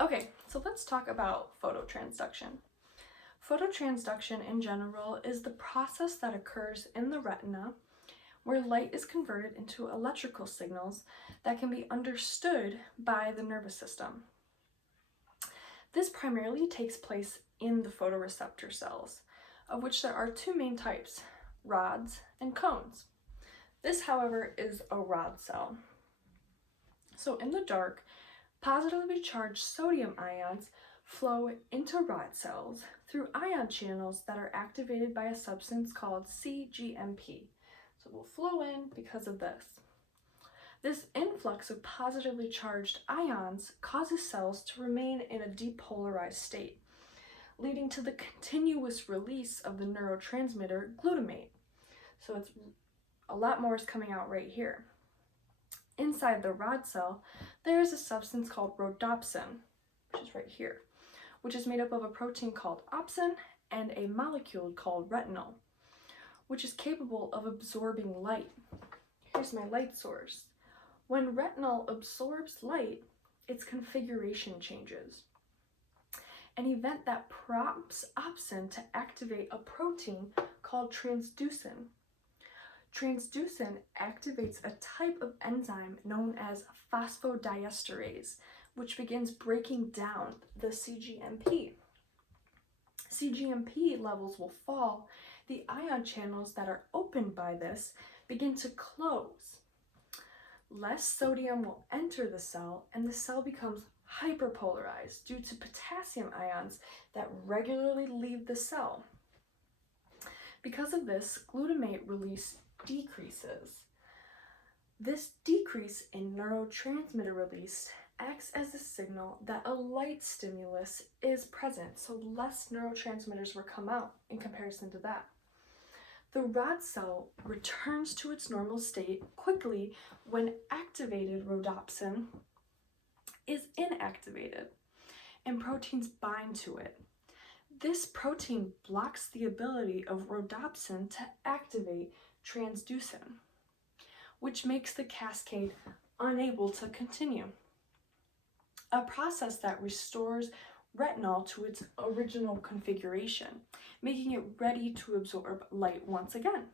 Okay, so let's talk about phototransduction. Phototransduction in general is the process that occurs in the retina where light is converted into electrical signals that can be understood by the nervous system. This primarily takes place in the photoreceptor cells, of which there are two main types, rods and cones. This, however, is a rod cell. So in the dark, positively charged sodium ions flow into rod cells through ion channels that are activated by a substance called cGMP. So it will flow in because of this. This influx of positively charged ions causes cells to remain in a depolarized state, leading to the continuous release of the neurotransmitter glutamate. So it's a lot more is coming out right here. Inside the rod cell, there is a substance called rhodopsin, which is right here, which is made up of a protein called opsin and a molecule called retinol, which is capable of absorbing light. Here's my light source. When retinol absorbs light, its configuration changes, an event that prompts opsin to activate a protein called transducin. Transducin activates a type of enzyme known as phosphodiesterase, which begins breaking down the cGMP. cGMP levels will fall. The ion channels that are opened by this begin to close. Less sodium will enter the cell, and the cell becomes hyperpolarized due to potassium ions that regularly leave the cell. Because of this, glutamate release decreases. This decrease in neurotransmitter release acts as a signal that a light stimulus is present, so less neurotransmitters will come out in comparison to that. The rod cell returns to its normal state quickly when activated rhodopsin is inactivated and proteins bind to it. This protein blocks the ability of rhodopsin to activate transducin, which makes the cascade unable to continue. A process that restores retinol to its original configuration, making it ready to absorb light once again.